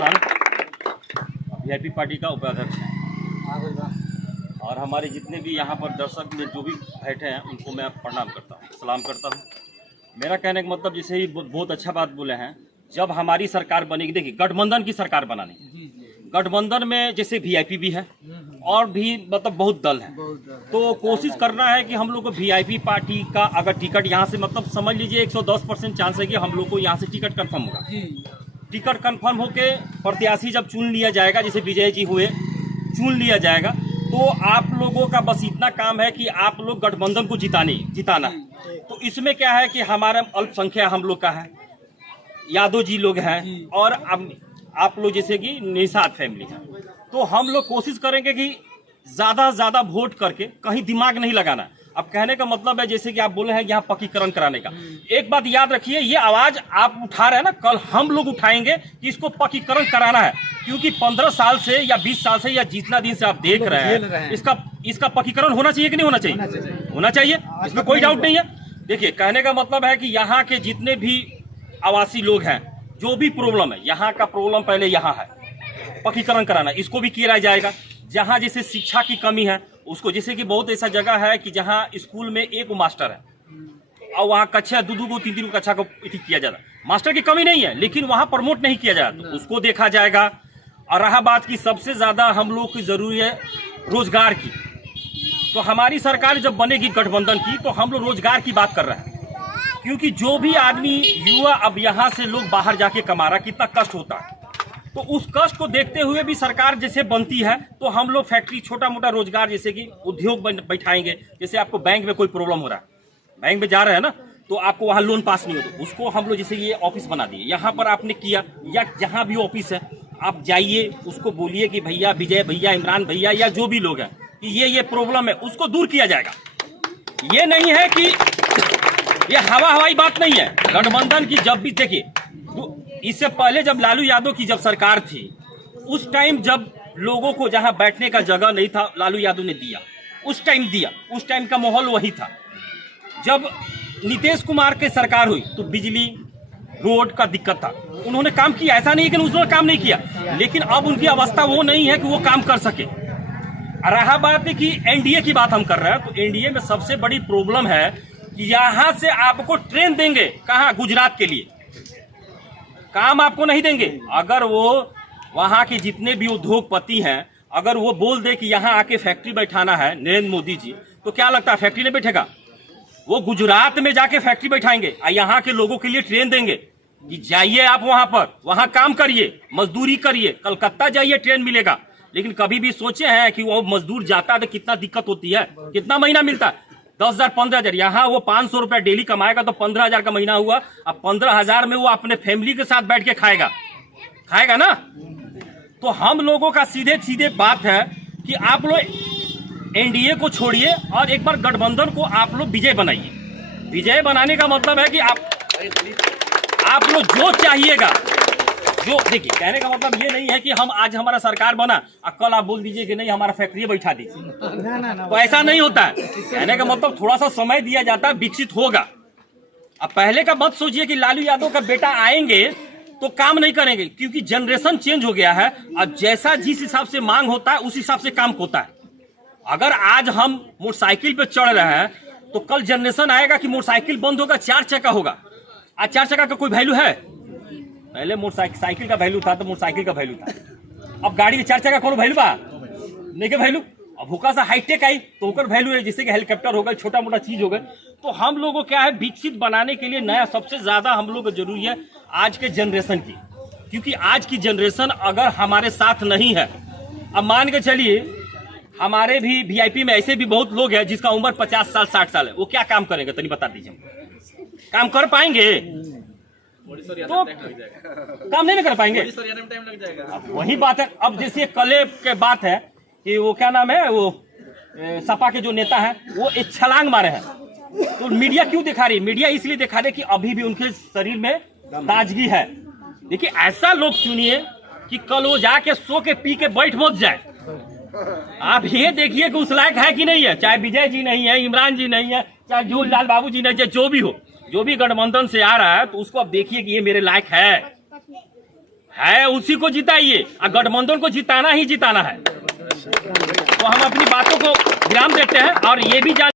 Khan, VIP party का उपाध्यक्ष है। और हमारे जितने भी यहाँ पर दर्शक में जो भी बैठे हैं उनको मैं प्रणाम करता हूँ, सलाम करता हूँ। मेरा कहने का मतलब जैसे ही बहुत अच्छा बात बोले हैं, जब हमारी सरकार बनेगी, देखिए गठबंधन की सरकार बनानी, गठबंधन में जैसे वीआईपी भी है और भी मतलब बहुत दल है, तो कोशिश करना है कि हम लोग को वीआईपी पार्टी का अगर टिकट यहाँ से मतलब समझ लीजिए 110% चांस है कि हम लोग को यहाँ से टिकट कंफर्म होगा। टिकट कंफर्म होके प्रत्याशी जब चुन लिया जाएगा, जैसे विजय जी हुए, चुन लिया जाएगा, तो आप लोगों का बस इतना काम है कि आप लोग गठबंधन को जिताना। तो इसमें क्या है कि हमारा अल्पसंख्या हम लोग का है, यादव जी लोग हैं और आप लोग जैसे कि निषाद फैमिली है, तो हम लोग कोशिश करेंगे कि ज्यादा से ज्यादा वोट करके कहीं दिमाग नहीं लगाना। अब कहने का मतलब है जैसे कि आप बोले हैं यहाँ पक्कीकरण कराने का, एक बात याद रखिए, ये आवाज आप उठा रहे हैं ना, कल हम लोग उठाएंगे कि इसको पक्कीकरण कराना है, क्योंकि 15 साल से या 20 साल से या जितना दिन से आप देख रहे हैं इसका पक्कीकरण होना चाहिए कि नहीं होना चाहिए? होना चाहिए, इसमें कोई डाउट नहीं है। देखिए कहने का मतलब है कि यहाँ के जितने भी आवासी लोग हैं, जो भी प्रॉब्लम है, यहाँ का प्रॉब्लम पहले यहाँ है, पक्कीकरण कराना, इसको भी किया जाएगा। जहाँ जैसे शिक्षा की कमी है उसको, जैसे कि बहुत ऐसा जगह है कि जहाँ स्कूल में एक मास्टर है और वहाँ कक्षा 2-2 3-3 कक्षा को किया जाता है, मास्टर की कमी नहीं है लेकिन वहाँ प्रमोट नहीं किया जाता, तो उसको देखा जाएगा। और रहा बात की सबसे ज्यादा हम लोग की जरूरी है रोजगार की, तो हमारी सरकार जब बनेगी गठबंधन की, तो हम लोग रोजगार की बात कर रहे हैं, क्योंकि जो भी आदमी युवा अब यहाँ से लोग बाहर जाके कमा रहा, कितना कष्ट होता है, तो उस कष्ट को देखते हुए भी सरकार जैसे बनती है तो हम लोग फैक्ट्री, छोटा मोटा रोजगार, जैसे कि उद्योग बैठाएंगे। जैसे आपको बैंक में कोई प्रॉब्लम हो रहा है, बैंक में जा रहे हैं ना, तो आपको वहाँ लोन पास नहीं होता, उसको हम लोग जैसे ये ऑफिस बना दिए, यहाँ पर आपने किया, या जहाँ भी ऑफिस है आप जाइए, उसको बोलिए कि भैया, विजय भैया, इमरान भैया या जो भी लोग हैं कि ये प्रॉब्लम है, उसको दूर किया जाएगा। ये नहीं है कि ये हवाई बात नहीं है। गठबंधन की जब भी देखिए, इससे पहले जब लालू यादव की जब सरकार थी, उस टाइम जब लोगों को जहां बैठने का जगह नहीं था, लालू यादव ने दिया, उस टाइम का माहौल वही था। जब नीतीश कुमार की सरकार हुई तो बिजली, रोड का दिक्कत था, उन्होंने काम किया, ऐसा नहीं है कि उन्होंने काम नहीं किया, लेकिन अब उनकी अवस्था वो नहीं है कि वो काम कर सके। रहा बात है कि एनडीए की बात हम कर रहे हैं, तो एनडीए में सबसे बड़ी प्रॉब्लम है कि यहां से आपको ट्रेन देंगे कहां? गुजरात के लिए, काम आपको नहीं देंगे। अगर वो वहां के जितने भी उद्योगपति हैं, अगर वो बोल दे कि यहाँ आके फैक्ट्री बैठाना है नरेंद्र मोदी जी, तो क्या लगता है फैक्ट्री नहीं बैठेगा? वो गुजरात में जाके फैक्ट्री बैठाएंगे और यहाँ के लोगों के लिए ट्रेन देंगे कि जाइए आप वहां पर, वहां काम करिए, मजदूरी करिए, कलकत्ता जाइए, ट्रेन मिलेगा। लेकिन कभी भी सोचे हैं कि वो मजदूर जाता है तो कितना दिक्कत होती है, कितना महीना मिलता है? 10,000 15,000। यहाँ वो 500 रुपया डेली कमाएगा तो 15,000 का महीना हुआ। अब 15,000 में वो अपने फैमिली के साथ बैठ के खाएगा ना। तो हम लोगों का सीधे बात है कि आप लोग एनडीए को छोड़िए और एक बार गठबंधन को आप लोग विजय बनाइए। विजय बनाने का मतलब है कि आप लोग जो चाहिएगा, जो देखिए, कहने का मतलब ये नहीं है कि हम आज हमारा सरकार बना और कल आप बोल दीजिए कि नहीं हमारा फैक्ट्री बैठा दीजिए, तो ऐसा नहीं होता है। कहने का मतलब थोड़ा सा समय दिया जाता है, विकसित होगा। अब पहले का मत सोचिए कि लालू यादव का बेटा आएंगे तो काम नहीं करेंगे, क्योंकि जनरेशन चेंज हो गया है। अब जैसा जिस हिसाब से मांग होता है उस हिसाब से काम होता है। अगर आज हम मोटरसाइकिल पे चढ़ रहे हैं तो कल जनरेशन आएगा कि मोटरसाइकिल बंद होगा, 4 चक्का होगा। आज 4 चक्का का कोई वैल्यू है? पहले मोटरसाइकिल का वैल्यू था तो मोटरसाइकिल का वैल्यू था। अब गाड़ी के 4 चक्का कोनो वैल्यू बा नहीं के वैल्यू। अब हुका सा हाईटेक आई तो ओकर वैल्यू है, जैसे कि हेलीकॉप्टर हो गए, छोटा मोटा चीज हो गए। तो हम लोगों को क्या है, विकसित बनाने के लिए नया सबसे ज्यादा हम लोग को जरूरी है आज के जनरेशन की, क्योंकि आज की जनरेशन अगर हमारे साथ नहीं है, अब मान के चलिए हमारे भी वीआईपी में ऐसे भी बहुत लोग हैं जिसका उम्र 50 साल 60 साल है, वो क्या काम करेंगे? तनी बता दीजिए, काम कर पाएंगे? तो काम नहीं कर पाएंगे, टाइम लग जाएगा। वही बात है। अब जैसे कले के बात है कि वो क्या नाम है, वो सपा के जो नेता है वो एक छलांग मारे हैं, तो मीडिया क्यों दिखा रही है? मीडिया इसलिए दिखा रही है कि अभी भी उनके शरीर में ताजगी है। देखिए, ऐसा लोग चुनिए कि कल वो जाके सो के पी के बैठ मत जाए। आप ये देखिए कि उस लायक है कि नहीं है, चाहे विजय जी नहीं है, इमरान जी नहीं है, चाहे झूललाल बाबू जी नहीं, चाहे जो भी हो, जो भी गठबंधन से आ रहा है, तो उसको अब देखिए कि ये मेरे लायक है उसी को जिताइए, और गठबंधन को जिताना ही जिताना है। तो हम अपनी बातों को विराम देते हैं और ये भी जान